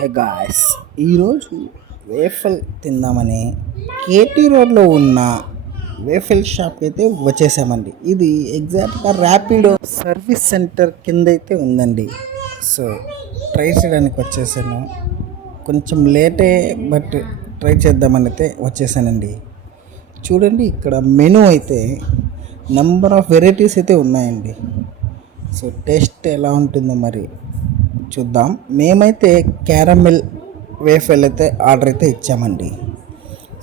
Hey guys, ఈరోజు waffle తిందామని KT రోడ్లో ఉన్న వేఫల్ షాప్కి అయితే వచ్చేసామండి. ఇది ఎగ్జాక్ట్గా ర్యాపిడో సర్వీస్ సెంటర్ కింద అయితే ఉందండి. సో ట్రై చేయడానికి వచ్చేసాను. కొంచెం లేటే బట్ ట్రై చేద్దామని అయితే వచ్చేసానండి. చూడండి, ఇక్కడ మెనూ అయితే నెంబర్ ఆఫ్ వెరైటీస్ అయితే ఉన్నాయండి. సో టేస్ట్ ఎలా ఉంటుందో మరి చూద్దాం. మేమైతే క్యారమెల్ వేఫెల్ అయితే ఆర్డర్ అయితే ఇచ్చామండి.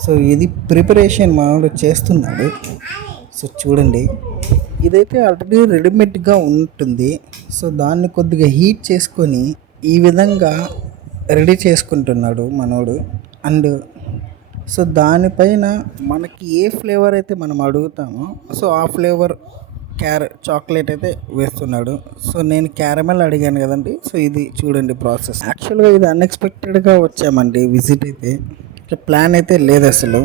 సో ఇది ప్రిపరేషన్ మనోడు చేస్తున్నాడు. సో చూడండి, ఇదైతే ఆల్రెడీ రెడీమేడ్గా ఉంటుంది. సో దాన్ని కొద్దిగా హీట్ చేసుకొని ఈ విధంగా రెడీ చేసుకుంటున్నాడు మనోడు. అండ్ సో దానిపైన మనకి ఏ ఫ్లేవర్ అయితే మనం అడుగుతామో సో ఆ ఫ్లేవర్ చాక్లెట్ అయితే వేస్తున్నాడు. సో నేను క్యారమెల్ అడిగాను కదండి. సో ఇది చూడండి ప్రాసెస్. యాక్చువల్గా ఇది అన్ఎక్స్పెక్టెడ్గా వచ్చామండి విజిట్ అయితే. ఇట్లా ప్లాన్ అయితే లేదు అసలు.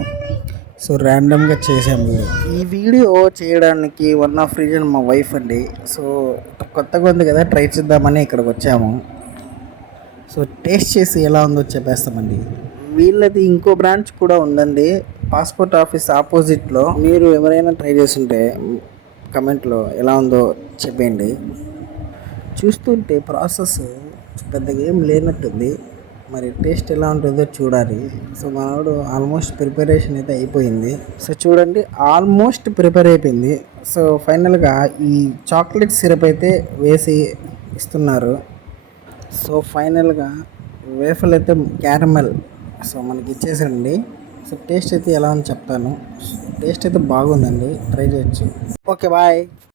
సో ర్యాండమ్గా చేసాము. ఈ వీడియో చేయడానికి వన్ ఆఫ్ రీజన్ మా వైఫ్ అండి. సో కొత్తగా ఉంది కదా, ట్రై చేద్దామని ఇక్కడికి వచ్చాము. సో టేస్ట్ చేసి ఎలా ఉందో చెప్పేస్తామండి. వీళ్ళది ఇంకో బ్రాంచ్ కూడా ఉందండి, పాస్పోర్ట్ ఆఫీస్ ఆపోజిట్లో. మీరు ఎవరైనా ట్రై చేస్తుంటే కమెంట్లో ఎలా ఉందో చెప్పండి. చూస్తుంటే ప్రాసెస్ పెద్దగా ఏం లేనట్టుంది, మరి టేస్ట్ ఎలా ఉంటుందో చూడాలి. సో మనోడు ఆల్మోస్ట్ ప్రిపరేషన్ అయితే అయిపోయింది. సో చూడండి, ఆల్మోస్ట్ ప్రిపేర్ అయిపోయింది. సో ఫైనల్గా ఈ చాక్లెట్ సిరప్ అయితే వేసి ఇస్తున్నారు. సో ఫైనల్గా వేఫల్ అయితే క్యారమెల్ సో మనకి ఇచ్చేసండి. సో టేస్ట్ అయితే ఎలా అని చెప్తాను. టేస్ట్ అయితే బాగుందండి, ట్రై చేయొచ్చు. Okay, bye.